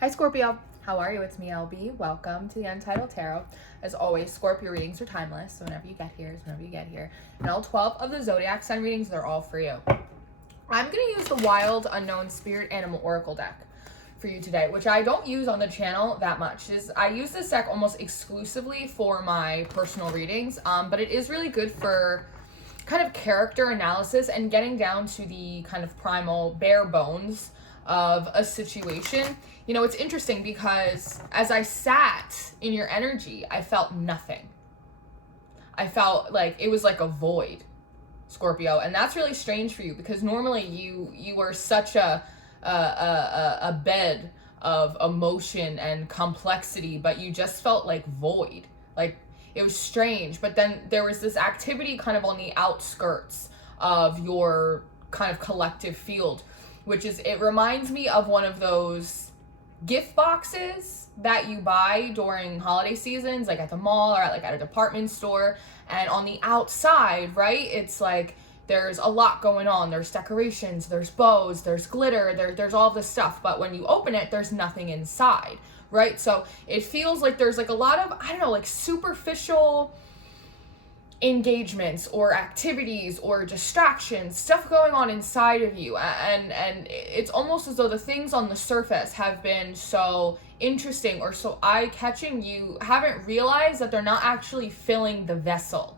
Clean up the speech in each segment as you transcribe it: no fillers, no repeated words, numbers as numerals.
Hi Scorpio, how are you? It's me, LB. Welcome to the Untitled Tarot. As always, Scorpio readings are timeless, so whenever you get here. And all 12 of the zodiac sign readings, they're all for you. I'm going to use the Wild Unknown Spirit Animal Oracle deck for you today, which I don't use on the channel that much. I use this deck almost exclusively for my personal readings, but it is really good for kind of character analysis and getting down to the kind of primal bare bones of a situation. You know, it's interesting because as I sat in your energy, I felt nothing. I felt like it was like a void, Scorpio, and that's really strange for you because normally you are such a bed of emotion and complexity, but you just felt like void. Like it was strange, but then there was this activity kind of on the outskirts of your kind of collective field, which is, it reminds me of one of those gift boxes that you buy during holiday seasons, like at the mall or at a department store. And on the outside, right, it's like there's a lot going on. There's decorations, there's bows, there's glitter, there's all this stuff. But when you open it, there's nothing inside, right? So it feels like there's like a lot of, I don't know, like superficial engagements or activities or distractions, stuff going on inside of you, and it's almost as though the things on the surface have been so interesting or so eye-catching, you haven't realized that they're not actually filling the vessel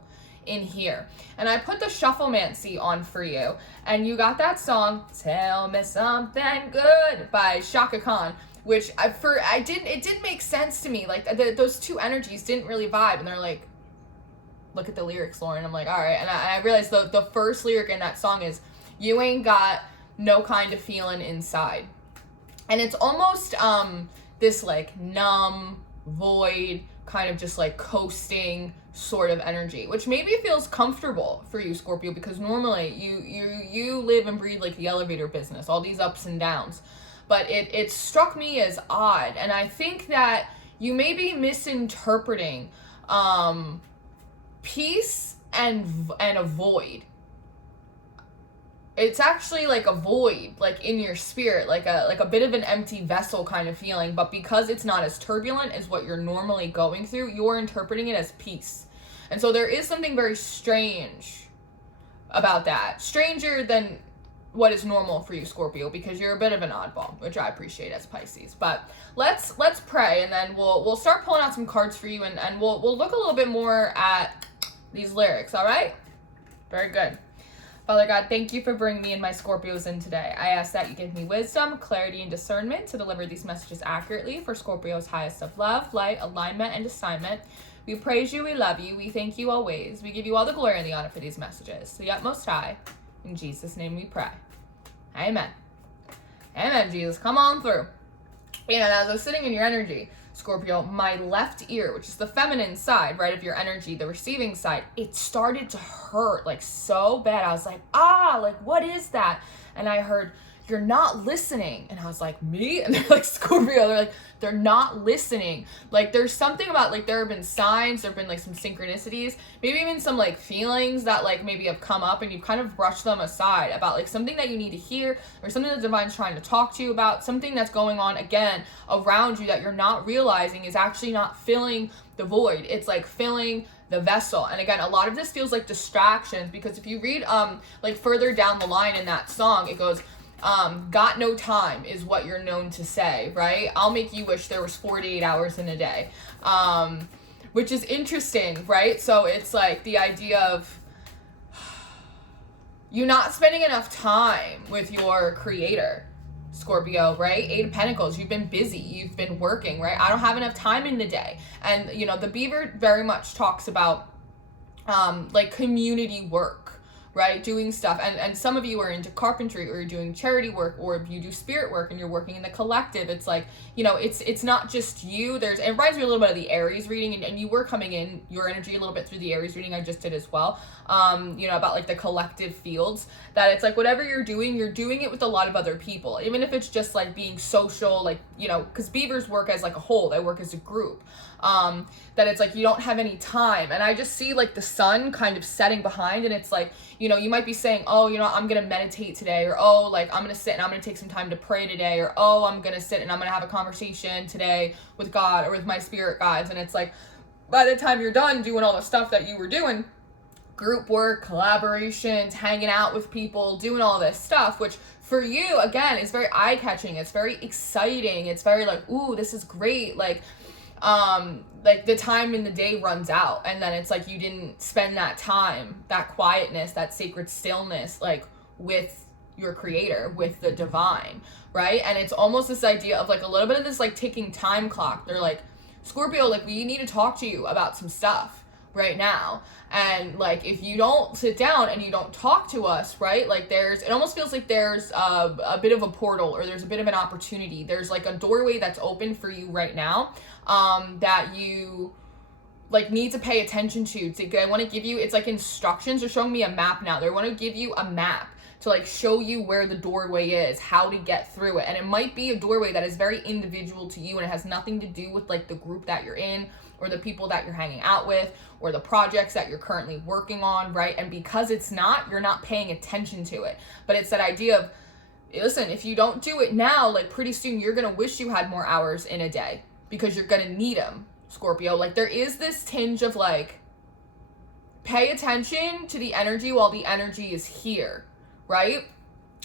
in here. And I put the Shufflemancy on for you, and you got that song Tell Me Something Good by Shaka Khan, which it did make sense to me. Like those two energies didn't really vibe, and they're like, look at the lyrics, Lauren. I'm like, all right. And I realized the first lyric in that song is, you ain't got no kind of feeling inside. And it's almost this like numb, void, kind of just like coasting sort of energy, which maybe feels comfortable for you, Scorpio, because normally you live and breathe like the elevator business, all these ups and downs. But it struck me as odd. And I think that you may be misinterpreting peace and a void. It's actually like a void, like in your spirit, like a bit of an empty vessel kind of feeling, but because it's not as turbulent as what you're normally going through, you're interpreting it as peace. And so there is something very strange about that, stranger than what is normal for you, Scorpio, because you're a bit of an oddball, which I appreciate as Pisces. But let's pray, and then we'll start pulling out some cards for you, and we'll look a little bit more at these lyrics. All right? Very good. Father God, thank you for bringing me and my Scorpios in today. I ask that you give me wisdom, clarity, and discernment to deliver these messages accurately for Scorpio's highest of love, light, alignment, and assignment. We praise you, we love you, we thank you always. We give you all the glory and the honor for these messages. To the utmost high, in Jesus' name we pray. Amen. Amen, Jesus. Come on through. And as I was sitting in your energy, Scorpio, my left ear, which is the feminine side, right, of your energy, the receiving side, it started to hurt like so bad. I was like, like, what is that? And I heard, you're not listening. And I was like, me? And they're like, Scorpio, they're like, they're not listening. Like, there's something about, like, there have been signs, there have been, like, some synchronicities, maybe even some, like, feelings that, like, maybe have come up and you've kind of brushed them aside about, like, something that you need to hear or something that the divine's trying to talk to you about, something that's going on, again, around you that you're not realizing is actually not filling the void. It's, like, filling the vessel. And again, a lot of this feels like distractions, because if you read, like, further down the line in that song, it goes, got no time is what you're known to say, right? I'll make you wish there was 48 hours in a day, which is interesting, right? So it's like the idea of you not spending enough time with your creator, Scorpio, right? 8 of Pentacles, you've been busy, you've been working, right? I don't have enough time in the day. And, you know, the Beaver very much talks about, like, community work, right? Doing stuff. And some of you are into carpentry, or you're doing charity work, or you do spirit work and you're working in the collective. It's like, you know, it's not just you. It reminds me a little bit of the Aries reading, and you were coming in your energy a little bit through the Aries reading I just did as well. You know, about like the collective fields, that it's like whatever you're doing it with a lot of other people, even if it's just like being social, like, you know, because Beavers work as like a whole, they work as a group. That it's like you don't have any time. And I just see like the sun kind of setting behind, and it's like, you know, you might be saying, oh, you know, I'm going to meditate today, or, oh, like, I'm going to sit and I'm going to take some time to pray today, or, oh, I'm going to sit and I'm going to have a conversation today with God or with my spirit guides. And it's like, by the time you're done doing all the stuff that you were doing, group work, collaborations, hanging out with people, doing all this stuff, which for you, again, is very eye-catching. It's very exciting. It's very like, ooh, this is great. Like the time in the day runs out, and then it's like you didn't spend that time, that quietness, that sacred stillness, like with your creator, with the divine, right? And it's almost this idea of like a little bit of this like ticking time clock. They're like, Scorpio, like, we need to talk to you about some stuff right now. And like, if you don't sit down and you don't talk to us, right, like it almost feels like there's a bit of a portal, or there's a bit of an opportunity. There's like a doorway that's open for you right now, that you like need to pay attention to. I want to give you, it's like instructions. They're showing me a map now. They want to give you a map to like show you where the doorway is, how to get through it. And it might be a doorway that is very individual to you, and it has nothing to do with like the group that you're in, or the people that you're hanging out with, or the projects that you're currently working on, right? And because it's not, you're not paying attention to it. But it's that idea of, listen, if you don't do it now, like pretty soon you're gonna wish you had more hours in a day, because you're gonna need them, Scorpio. Like, there is this tinge of like, pay attention to the energy while the energy is here, right?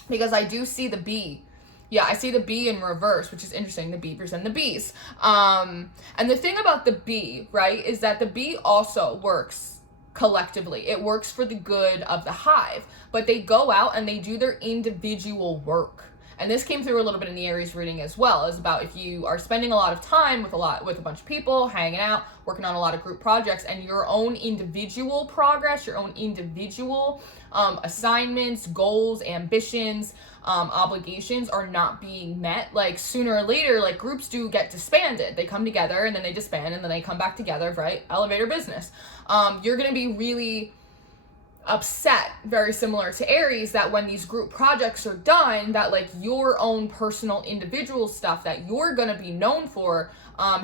Because I do see the bee. Yeah, I see the bee in reverse, which is interesting, the beavers and the bees. And the thing about the bee, right, is that the bee also works collectively. It works for the good of the hive, but they go out and they do their individual work. And this came through a little bit in the Aries reading as well. It's about if you are spending a lot of time with a bunch of people, hanging out, working on a lot of group projects, and your own individual progress, your own individual assignments, goals, ambitions, obligations are not being met, like sooner or later, like groups do get disbanded. They come together and then they disband and then they come back together, right? Elevator business. You're going to be really upset, very similar to Aries, that when these group projects are done, that like your own personal individual stuff that you're going to be known for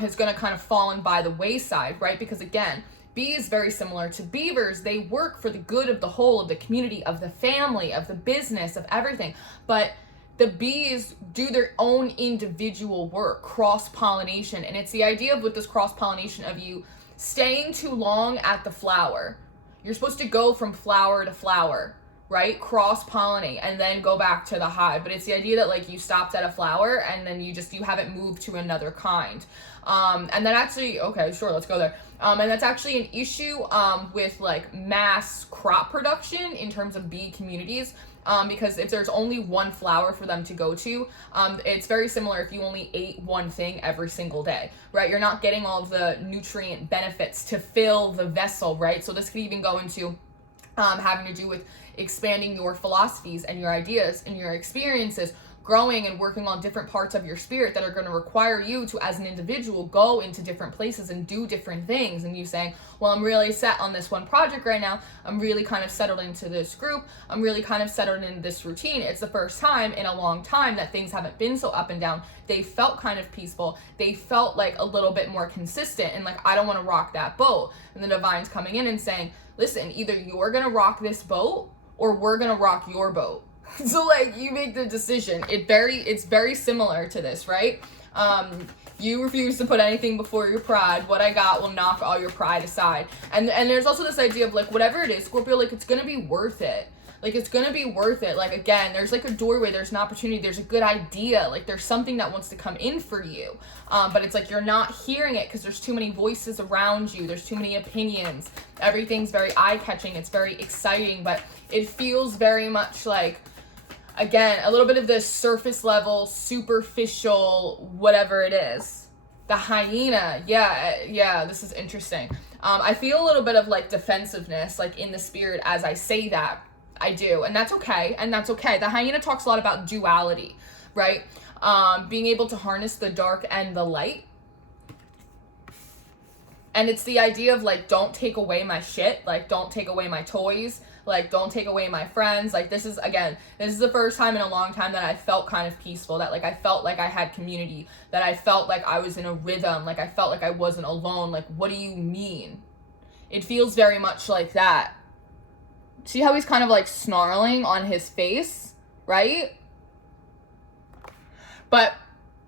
is going to kind of fallen by the wayside, right? Because again, bees, very similar to beavers, they work for the good of the whole, of the community, of the family, of the business, of everything. But the bees do their own individual work, cross-pollination. And it's the idea of, with this cross-pollination, of you staying too long at the flower. You're supposed to go from flower to flower, right? Cross-pollinate and then go back to the hive. But it's the idea that like you stopped at a flower and then you haven't moved to another kind. And then actually, okay, sure, let's go there. And that's actually an issue with like mass crop production in terms of bee communities. Because if there's only one flower for them to go to, it's very similar if you only ate one thing every single day, right? You're not getting all of the nutrient benefits to fill the vessel, right? So this could even go into having to do with expanding your philosophies and your ideas and your experiences, growing and working on different parts of your spirit that are going to require you to, as an individual, go into different places and do different things. And you saying, well, I'm really set on this one project right now. I'm really kind of settled into this group. I'm really kind of settled into this routine. It's the first time in a long time that things haven't been so up and down. They felt kind of peaceful. They felt like a little bit more consistent, and like, I don't want to rock that boat. And the divine's coming in and saying, listen, either you're going to rock this boat or we're going to rock your boat. So like, you make the decision. It's very similar to this, right? You refuse to put anything before your pride. What I got will knock all your pride aside. And there's also this idea of like, whatever it is, Scorpio, like, it's gonna be worth it. Like, it's gonna be worth it. Like, again, there's like a doorway, there's an opportunity, there's a good idea, like there's something that wants to come in for you. But it's like, you're not hearing it because there's too many voices around you. There's too many opinions. Everything's very eye-catching. It's very exciting, but it feels very much like, again, a little bit of this surface level, superficial, whatever it is. The hyena, yeah, this is interesting. I feel a little bit of like defensiveness, like in the spirit as I say that. I do, and that's okay, The hyena talks a lot about duality, right? Being able to harness the dark and the light. And it's the idea of like, don't take away my shit, like don't take away my toys, like don't take away my friends. Like, this is the first time in a long time that I felt kind of peaceful, that like I felt like I had community, that I felt like I was in a rhythm, like I felt like I wasn't alone. Like, what do you mean? It feels very much like that. see how he's kind of like snarling on his face, right? But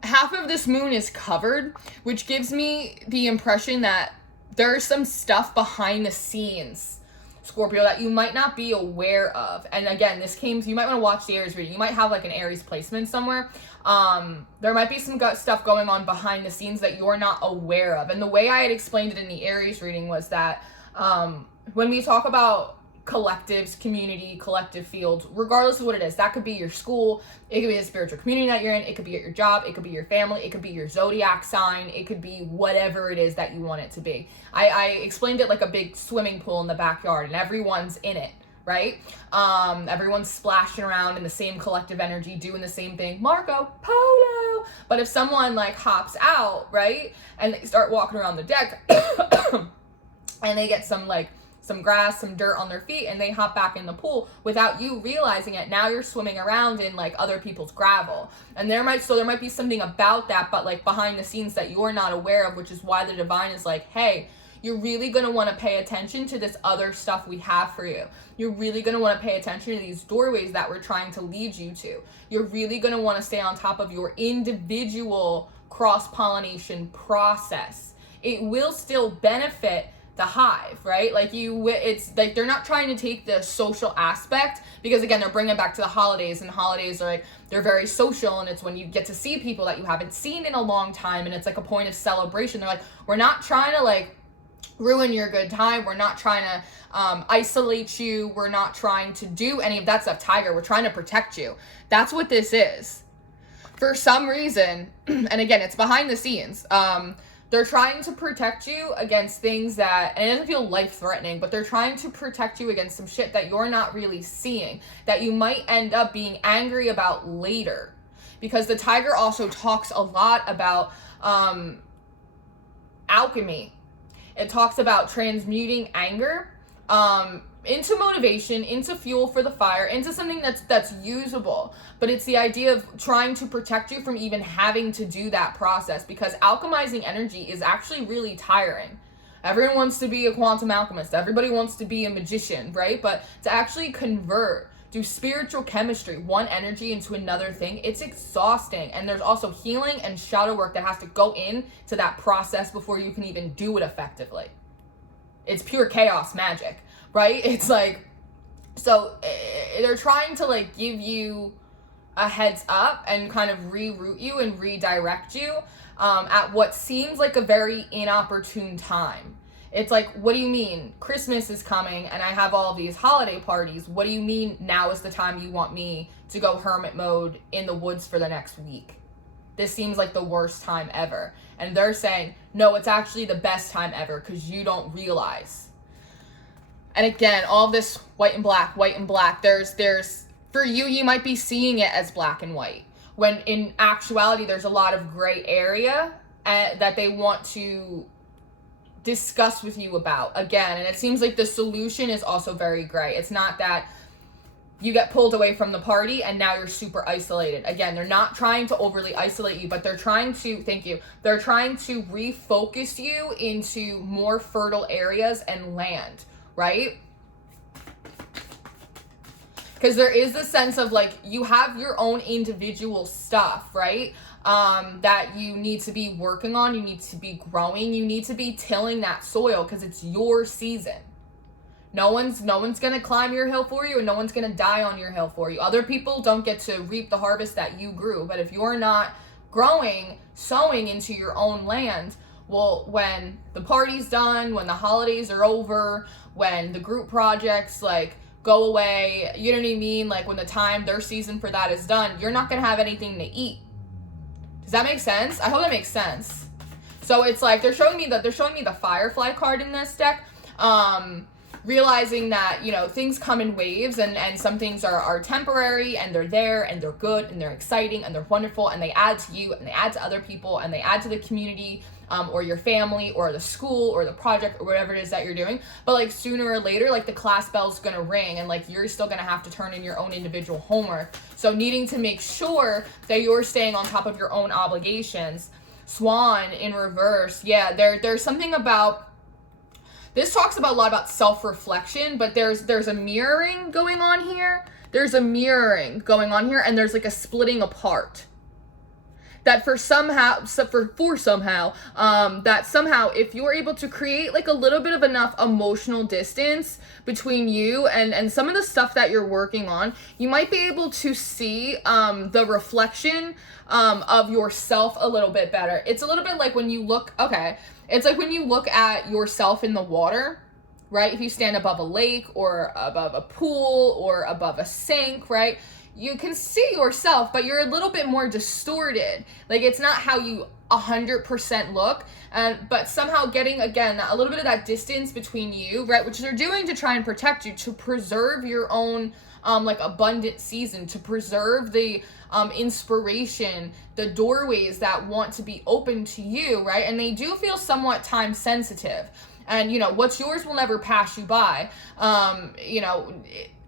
half of this moon is covered, which gives me the impression that there's some stuff behind the scenes, Scorpio, that you might not be aware of. And again, you might want to watch the Aries reading. You might have like an Aries placement somewhere. There might be some stuff going on behind the scenes that you're not aware of. And the way I had explained it in the Aries reading was that when we talk about collectives, community, collective fields, regardless of what it is, that could be your school, it could be the spiritual community that you're in, it could be at your job, it could be your family, it could be your zodiac sign, it could be whatever it is that you want it to be. I explained it like a big swimming pool in the backyard, and everyone's in it, right? Everyone's splashing around in the same collective energy, doing the same thing, Marco Polo. But if someone like hops out, right, and they start walking around the deck and they get some grass, some dirt on their feet, and they hop back in the pool without you realizing it, now you're swimming around in like other people's gravel. And there might be something about that, but like behind the scenes that you're not aware of, which is why the divine is like, hey, you're really going to want to pay attention to this other stuff we have for you. You're really going to want to pay attention to these doorways that we're trying to lead you to. You're really going to want to stay on top of your individual cross-pollination process. It will still benefit the hive, right? It's like they're not trying to take the social aspect, because again, they're bringing it back to the holidays, and holidays are like, they're very social, and it's when you get to see people that you haven't seen in a long time, and it's like a point of celebration. They're like, we're not trying to like ruin your good time. We're not trying to isolate you. We're not trying to do any of that stuff, Tiger. We're trying to protect you. That's what this is. For some reason, and again, it's behind the scenes, they're trying to protect you against things that, and it doesn't feel life-threatening, but they're trying to protect you against some shit that you're not really seeing, that you might end up being angry about later. Because the Tiger also talks a lot about alchemy. It talks about transmuting anger into motivation, into fuel for the fire, into something that's usable. But it's the idea of trying to protect you from even having to do that process, because alchemizing energy is actually really tiring. Everyone wants to be a quantum alchemist. Everybody wants to be a magician, right? But to actually convert, do spiritual chemistry, one energy into another thing, it's exhausting. And there's also healing and shadow work that has to go into that process before you can even do it effectively. It's pure chaos magic, right? It's like, so they're trying to like give you a heads up and kind of reroute you and redirect you at what seems like a very inopportune time. It's like, what do you mean? Christmas is coming and I have all of these holiday parties. What do you mean now is the time you want me to go hermit mode in the woods for the next week? This seems like the worst time ever. And they're saying, no, it's actually the best time ever because you don't realize. And again, all this white and black, white and black. There's for you might be seeing it as black and white, when in actuality, there's a lot of gray area that they want to discuss with you about again. And it seems like the solution is also very gray. It's not that you get pulled away from the party and now you're super isolated. Again, they're not trying to overly isolate you, but they're trying to, they're trying to refocus you into more fertile areas and land, right? Because there is this sense of like, you have your own individual stuff, right? That you need to be working on, you need to be growing, you need to be tilling that soil because it's your season. No one's gonna climb your hill for you, and no one's gonna die on your hill for you. Other people don't get to reap the harvest that you grew, but if you're not growing, sowing into your own land, well, when the party's done, when the holidays are over, when the group projects like go away, you know what I mean? Like when the time, their season for that is done, you're not gonna have anything to eat. Does that make sense? I hope that makes sense. So it's like they're showing me the Firefly card in this deck, realizing that, you know, things come in waves, and some things are temporary, and they're there, and they're good, and they're exciting, and they're wonderful, and they add to you, and they add to other people, and they add to the community, or your family, or the school, or the project, or whatever it is that you're doing. But like sooner or later, like the class bell's gonna ring, and like you're still gonna have to turn in your own individual homework. So needing to make sure that you're staying on top of your own obligations. Swan in reverse, yeah, there's something about This talks about a lot about self-reflection, but there's a mirroring going on here. There's a mirroring going on here, and there's like a splitting apart. That that somehow, if you're able to create like a little bit of enough emotional distance between you and some of the stuff that you're working on, you might be able to see the reflection of yourself a little bit better. It's a little bit like when you look, it's like when you look at yourself in the water, right? If you stand above a lake or above a pool or above a sink, right? You can see yourself, but you're a little bit more distorted. Like, it's not how you 100% look, but somehow getting, again, a little bit of that distance between you, right, which they're doing to try and protect you, to preserve your own, like, abundant season, to preserve the inspiration, the doorways that want to be open to you, right? And they do feel somewhat time sensitive. And, you know, what's yours will never pass you by.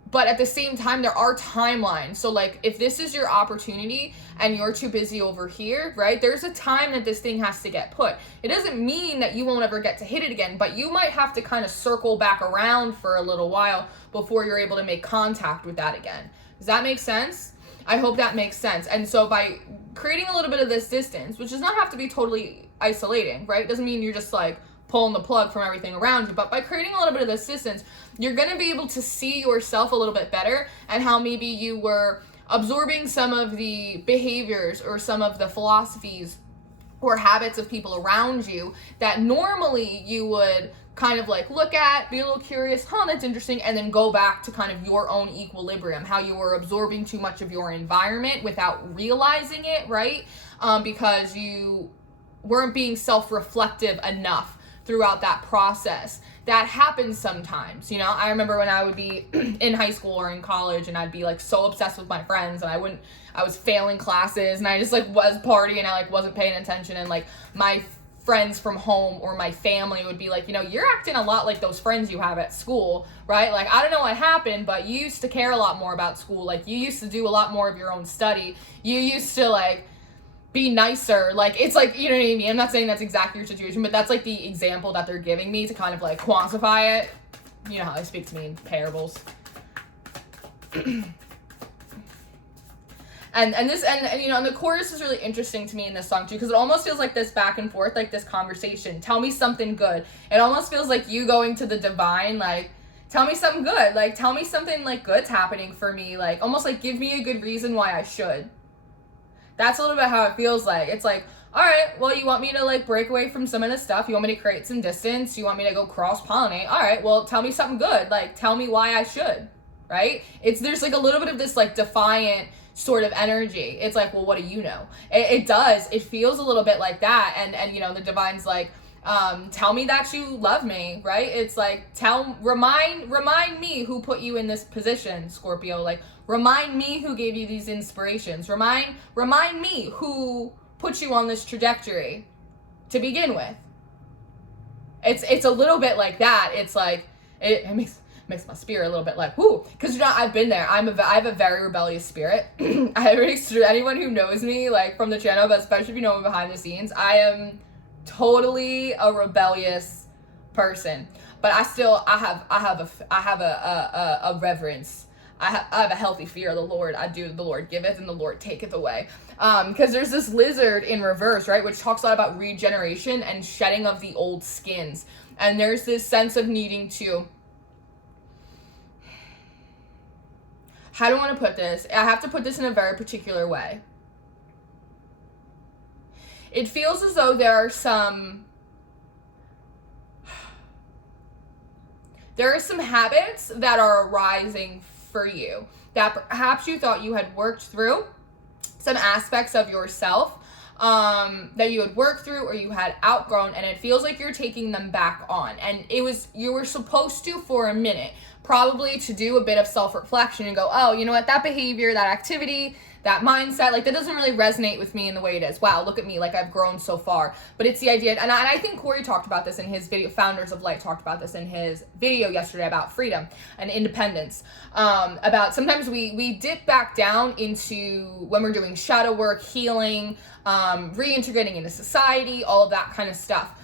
But at the same time, there are timelines. So, like, if this is your opportunity and you're too busy over here, right, there's a time that this thing has to get put. It doesn't mean that you won't ever get to hit it again, but you might have to kind of circle back around for a little while before you're able to make contact with that again. Does that make sense? I hope that makes sense. And so by creating a little bit of this distance, which does not have to be totally isolating, right? It doesn't mean you're just like pulling the plug from everything around you, but by creating a little bit of this distance, you're going to be able to see yourself a little bit better, and how maybe you were absorbing some of the behaviors or some of the philosophies or habits of people around you that normally you would kind of like look at, be a little curious, that's interesting, and then go back to kind of your own equilibrium, how you were absorbing too much of your environment without realizing it, right? Because you weren't being self-reflective enough throughout that process. That happens sometimes, you know. I remember when I would be in high school or in college, and I'd be like so obsessed with my friends, and I was failing classes, and I just like was partying, and I like wasn't paying attention, and like my friends from home or my family would be like, you know, you're acting a lot like those friends you have at school, right? Like, I don't know what happened, but you used to care a lot more about school. Like, you used to do a lot more of your own study. You used to like be nicer. Like, it's like, you know what I mean? I'm not saying that's exactly your situation, but that's like the example that they're giving me to kind of like quantify it. You know how they speak to me in parables. And you know, and the chorus is really interesting to me in this song too, because it almost feels like this back and forth, like this conversation. Tell me something good. It almost feels like you going to the divine, like, tell me something good. Like, tell me something like good's happening for me. Like, almost like give me a good reason why I should. That's a little bit how it feels like. It's like, all right, well, you want me to like break away from some of this stuff. You want me to create some distance. You want me to go cross-pollinate. All right, well, tell me something good. Like, tell me why I should, right? There's like a little bit of this like defiant sort of energy. It's like, well, what do you know? It does. It feels a little bit like that. And you know, the divine's like, tell me that you love me, right? It's like, remind me who put you in this position, Scorpio. Like, remind me who gave you these inspirations. Remind me who put you on this trajectory to begin with. It's a little bit like that. It's like, it makes my spirit a little bit like, whoo, because you know, I've been there. I have a very rebellious spirit. Anyone who knows me, like from the channel, but especially if you know me behind the scenes, I am totally a rebellious person. But I have a reverence. I have a healthy fear of the Lord. I do. The Lord giveth and the Lord taketh away. Because there's this lizard in reverse, right, which talks a lot about regeneration and shedding of the old skins. And there's this sense of needing to, how do I want to put this? I have to put this in a very particular way. It feels as though there are some habits that are arising for you that perhaps you thought you had worked through, some aspects of yourself that you had worked through or you had outgrown, and it feels like you're taking them back on. And you were supposed to, for a minute, probably to do a bit of self-reflection and go, oh, you know what, that behavior, that activity, that mindset, like that doesn't really resonate with me in the way it is. Wow, look at me, like I've grown so far. But it's the idea, and I think Corey talked about this in his video, Founders of Light talked about this in his video yesterday about freedom and independence. About sometimes we dip back down into when we're doing shadow work, healing, reintegrating into society, all of that kind of stuff.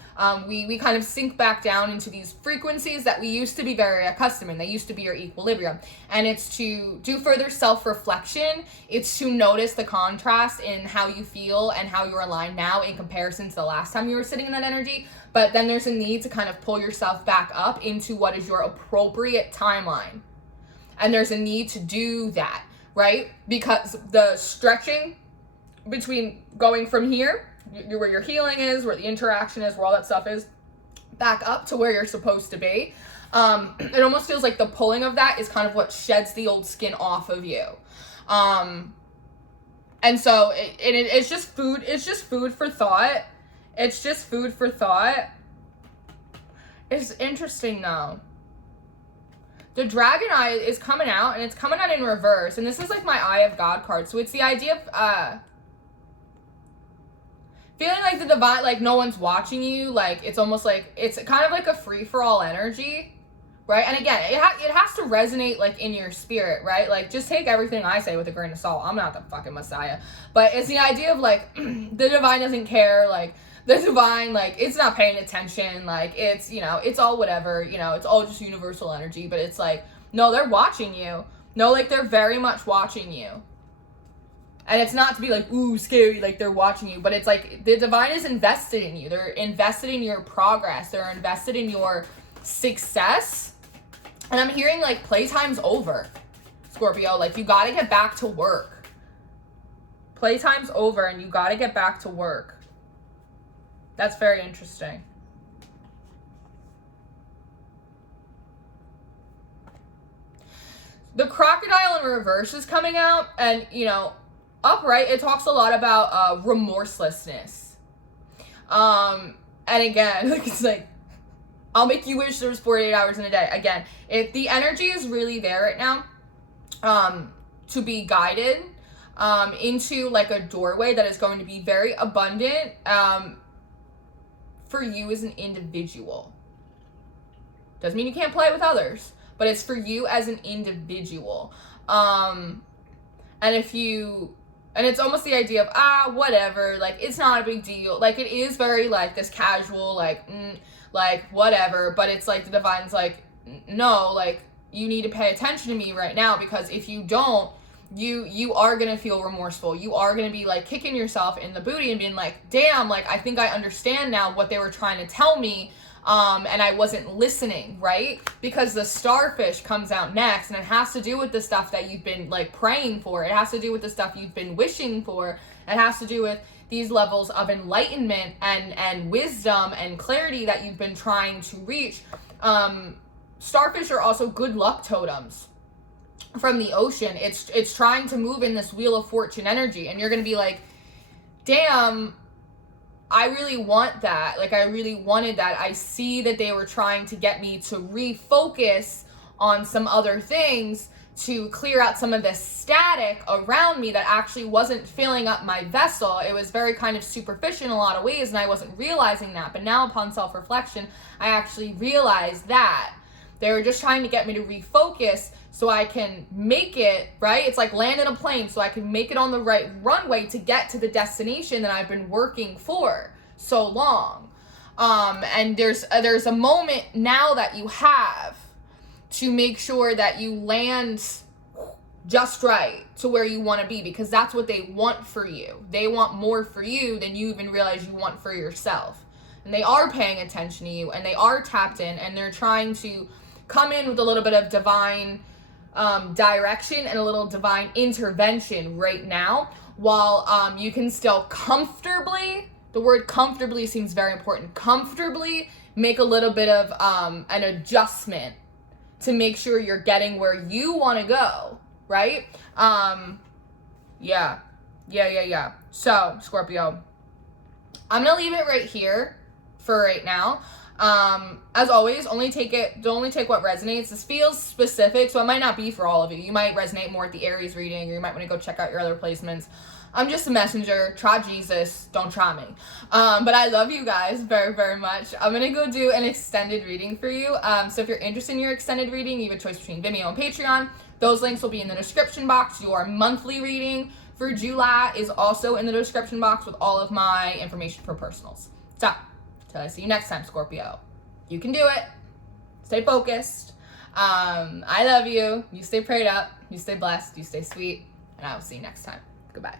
We kind of sink back down into these frequencies that we used to be very accustomed in. They used to be your equilibrium. And it's to do further self-reflection. It's to notice the contrast in how you feel and how you're aligned now in comparison to the last time you were sitting in that energy. But then there's a need to kind of pull yourself back up into what is your appropriate timeline. And there's a need to do that, right? Because the stretching between going from here, where your healing is, where the interaction is, where all that stuff is, back up to where you're supposed to be. It almost feels like the pulling of that is kind of what sheds the old skin off of you. And so it's just food. It's just food for thought. It's just food for thought. It's interesting though. The dragon eye is coming out, and it's coming out in reverse. And this is like my Eye of God card. So it's the idea of feeling like the divine, like no one's watching you. Like it's almost like it's kind of like a free-for-all energy, right? And again, it has to resonate like in your spirit, right? Like just take everything I say with a grain of salt. I'm not the fucking Messiah. But it's the idea of like the divine doesn't care, like the divine, like, it's not paying attention, like, it's, you know, it's all whatever, you know, it's all just universal energy, but it's like, no, they're watching you. No, like, they're very much watching you. And it's not to be like, ooh, scary, like, they're watching you, but it's like, the divine is invested in you. They're invested in your progress. They're invested in your success. And I'm hearing, like, playtime's over, Scorpio. Like, you gotta get back to work. Playtime's over, and you gotta get back to work. That's very interesting. The crocodile in reverse is coming out, and, you know, upright, it talks a lot about remorselessness. And again, like, it's like, I'll make you wish there was 48 hours in a day. Again, the energy is really there right now to be guided into, like, a doorway that is going to be very abundant for you as an individual. Doesn't mean you can't play with others, but it's for you as an individual. And it's almost the idea of, whatever, like, it's not a big deal. Like, it is very, like, this casual, like, whatever, but it's like the divine's like, no, like, you need to pay attention to me right now, because if you don't, you are gonna feel remorseful. You are gonna be like kicking yourself in the booty and being like, damn, like, I think I understand now what they were trying to tell me, and I wasn't listening, right? Because the starfish comes out next, and it has to do with the stuff that you've been, like, praying for. It has to do with the stuff you've been wishing for. It has to do with these levels of enlightenment and wisdom and clarity that you've been trying to reach. Starfish are also good luck totems from the ocean. It's trying to move in this Wheel of Fortune energy, and you're gonna be like, damn, I really want that. Like, I really wanted that. I see that they were trying to get me to refocus on some other things to clear out some of the static around me that actually wasn't filling up my vessel. It was very kind of superficial in a lot of ways, and I wasn't realizing that. But now, upon self-reflection, I actually realized that they were just trying to get me to refocus so I can make it, right? It's like landing a plane, so I can make it on the right runway to get to the destination that I've been working for so long. And there's a moment now that you have to make sure that you land just right to where you want to be, because that's what they want for you. They want more for you than you even realize you want for yourself. And they are paying attention to you, and they are tapped in, and they're trying to come in with a little bit of divine direction and a little divine intervention right now, while you can still comfortably, the word comfortably seems very important, comfortably make a little bit of an adjustment to make sure you're getting where you want to go, right? Yeah. So, Scorpio, I'm gonna leave it right here for right now. As always, only take what resonates. This feels specific, so it might not be for all of you. You might resonate more at the Aries reading, or you might want to go check out your other placements. I'm just a messenger. Try Jesus, don't try me. But I love you guys very, very much. I'm gonna go do an extended reading for you. So if you're interested in your extended reading, you have a choice between Vimeo and Patreon. Those links will be in the description box. Your monthly reading for July is also in the description box with all of my information for personals. So, Till I see you next time, Scorpio. You can do it. Stay focused. I love you. You stay prayed up. You stay blessed. You stay sweet. And I will see you next time. Goodbye.